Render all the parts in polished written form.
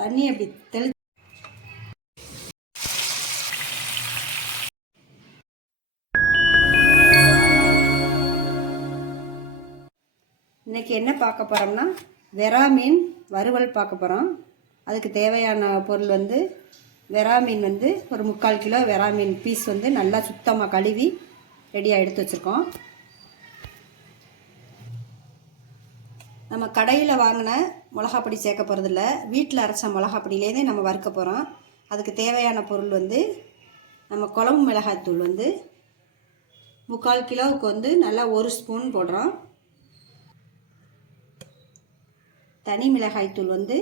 தண்ணி அப்படி தெளி இன்றைக்கி என்ன பார்க்க போகிறோம்னா வெறா மீன் வறுவல் பார்க்க போகிறோம். அதுக்கு தேவையான பொருள் வந்து வெறா மீன் வந்து ஒரு 3/4 கிலோ வெறா மீன் பீஸ் வந்து நல்லா சுத்தமாக கழுவி ரெடியாக எடுத்து வச்சுருக்கோம். நம்ம கடையில் வாங்கின மிளகாப்பொடி சேர்க்க போகிறதில்ல, வீட்டில் அரைச்ச மிளகாப்பொடியிலேருந்தே நம்ம வறுக்க போகிறோம். அதுக்கு தேவையான பொருள் வந்து நம்ம குழம்பு மிளகாய்த்தூள் வந்து 3/4 கிலோவுக்கு வந்து நல்லா 1 ஸ்பூன் போடுறோம். தனி மிளகாய்த்தூள் வந்து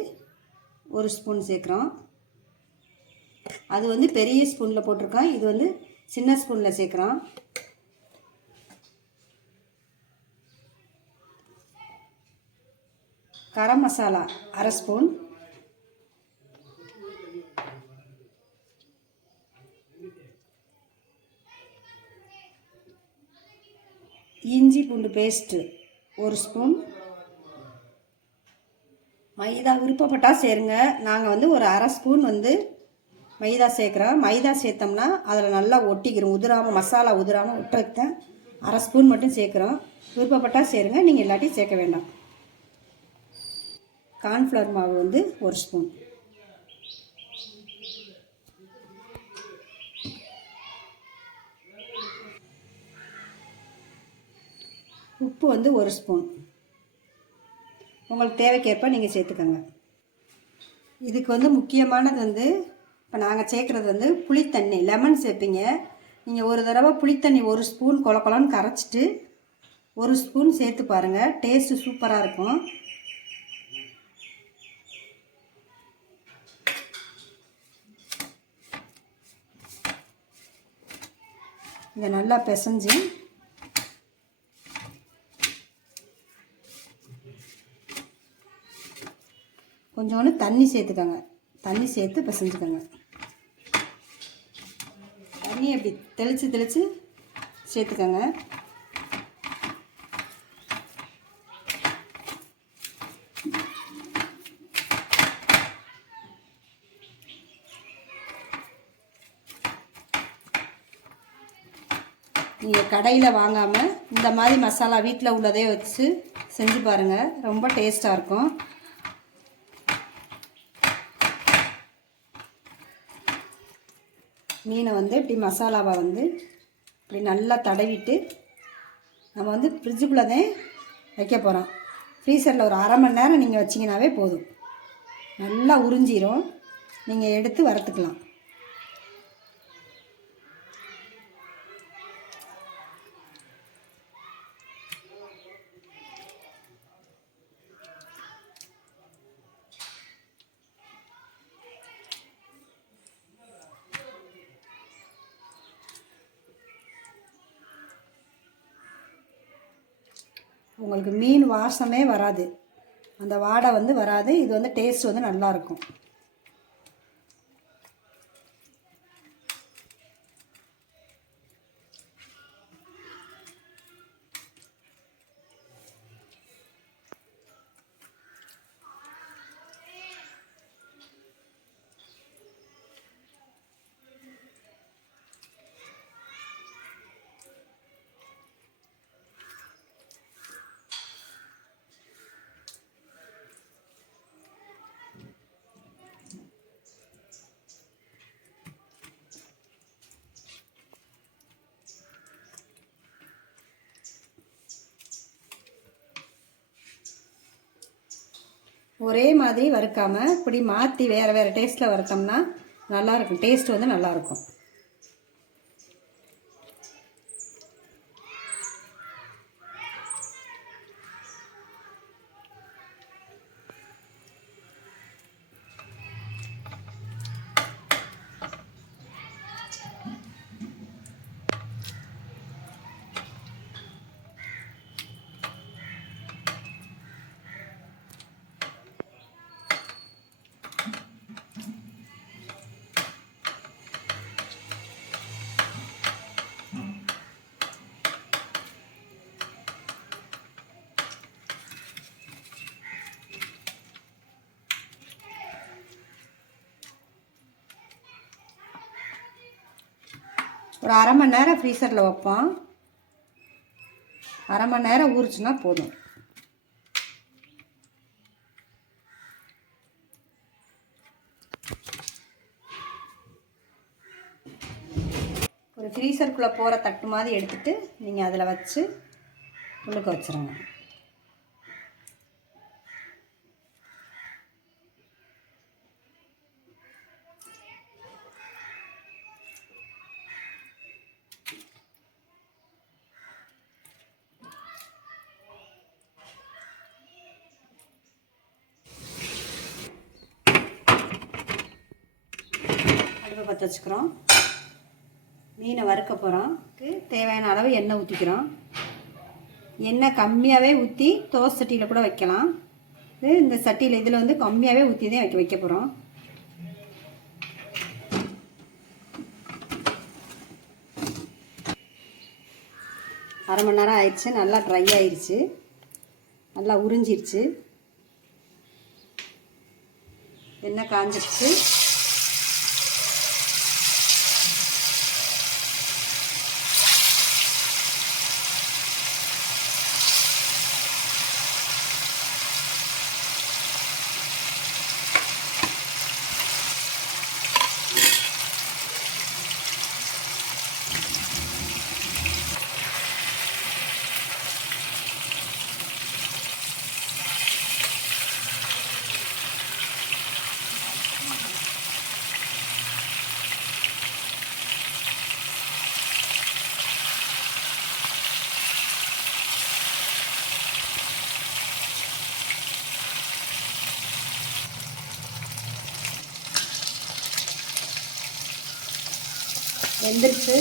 1 ஸ்பூன் சேர்க்குறோம். அது வந்து பெரிய ஸ்பூனில் போட்டிருக்கோம், இது வந்து சின்ன ஸ்பூனில் சேர்க்குறோம். கரம் மசாலா 1/2 ஸ்பூன், இஞ்சி பூண்டு பேஸ்ட்டு 1 ஸ்பூன், மைதா விருப்பப்பட்டால் சேருங்க. நாங்கள் வந்து ஒரு 1/2 ஸ்பூன் வந்து மைதா சேர்க்குறோம். மைதா சேர்த்தோம்னா அதில் நல்லா ஒட்டிக்கிறோம், உதிராமல் மசாலா உதிராமல் ஒட்டுறதுக்கு 1/2 ஸ்பூன் மட்டும் சேர்க்குறோம். விருப்பப்பட்டால் சேருங்க, நீங்கள் இல்லாட்டி சேர்க்க வேண்டாம். கார்ன்ஃப்ளவர் மாவு வந்து 1 ஸ்பூன், உப்பு வந்து 1 ஸ்பூன். உங்களுக்கு தேவைக்கேற்ப நீங்கள் சேர்த்துக்கோங்க. இதுக்கு வந்து முக்கியமானது வந்து இப்போ நாங்கள் சேர்க்குறது வந்து புளித்தண்ணி, லெமன் சேர்ப்பீங்க. நீங்கள் ஒரு தடவை புளித்தண்ணி 1 ஸ்பூன் கொல கொலன்னு கரைச்சிட்டு 1 ஸ்பூன் சேர்த்து பாருங்கள், டேஸ்ட்டு சூப்பராக இருக்கும். இதை நல்லா பிசைஞ்சு கொஞ்சோண்டு தண்ணி சேர்த்துக்கோங்க. தண்ணி சேர்த்து பிசைஞ்சுக்கோங்க. தண்ணி அப்படி தெளித்து சேர்த்துக்கோங்க. நீங்கள் கடையில் வாங்காமல் இந்த மாதிரி மசாலா வீட்டில் உள்ளதே வச்சு செஞ்சு பாருங்கள், ரொம்ப டேஸ்ட்டாக இருக்கும். மீனை வந்து இப்படி மசாலாவை வந்து இப்படி நல்லா தடவிட்டு நம்ம வந்து ஃப்ரிட்ஜுக்குள்ளே தான் வைக்க போகிறோம். ஃப்ரீசரில் ஒரு 1/2 மணி நேரம் நீங்கள் வச்சிங்கனாவே போதும், நல்லா உறிஞ்சிரும். நீங்கள் எடுத்து வறுத்துக்கலாம். உங்களுக்கு மீன் வாசமே வராது, அந்த வாடை வந்து வராது. இது வந்து டேஸ்ட் வந்து நல்லாயிருக்கும். ஒரே மாதிரி வறுக்காமல் இப்படி மாற்றி வேறு வேறு டேஸ்ட்டில் வறுத்தோம்னா நல்லாயிருக்கும். டேஸ்ட் வந்து நல்லாயிருக்கும். ஒரு அரை மணி நேரம் ஃப்ரீசரில் வைப்போம். அரை மணி நேரம் ஊறிச்சுன்னா போதும். ஒரு ஃப்ரீசருக்குள்ளே போகிற தட்டு மாதிரி எடுத்துகிட்டு நீங்கள் அதில் வச்சு உள்ளுக்க வச்சுருங்க. அடுப்பை பற்ற வச்சுக்கிறோம். மீனை வறுக்க போகிறோம். தேவையான அளவு எண்ணெய் ஊற்றிக்கிறோம். எண்ணெய் கம்மியாகவே ஊற்றி தோசை சட்டியில் கூட வைக்கலாம். இந்த சட்டியில் இதில் வந்து கம்மியாகவே ஊற்றி தான் வைக்க போகிறோம். அரை மணி நேரம் ஆயிடுச்சு. நல்லா ட்ரை ஆயிடுச்சு, நல்லா உறிஞ்சிருச்சு, எண்ணெய் காஞ்சிருச்சு. வெந்துருச்சு.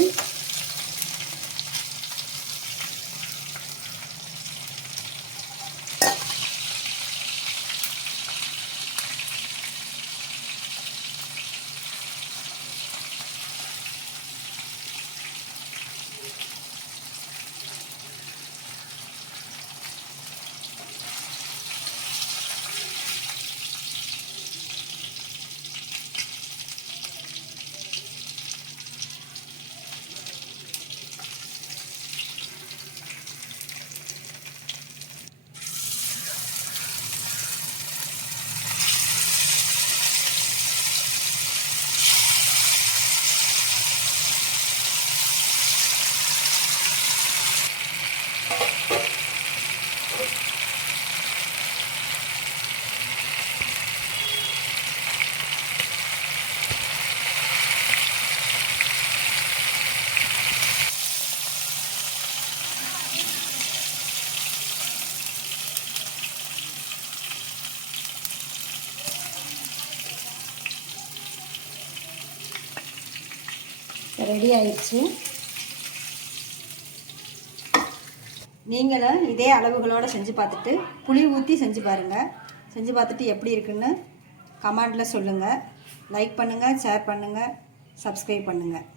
ரெடி ஆயிடுச்சு. நீங்களும் இதே அளவுகளோடு செஞ்சு பார்த்துட்டு புளி ஊற்றி செஞ்சு பாருங்கள். செஞ்சு பார்த்துட்டு எப்படி இருக்குன்னு கமெண்டில் சொல்லுங்கள். லைக் பண்ணுங்கள், ஷேர் பண்ணுங்கள், சப்ஸ்கிரைப் பண்ணுங்கள்.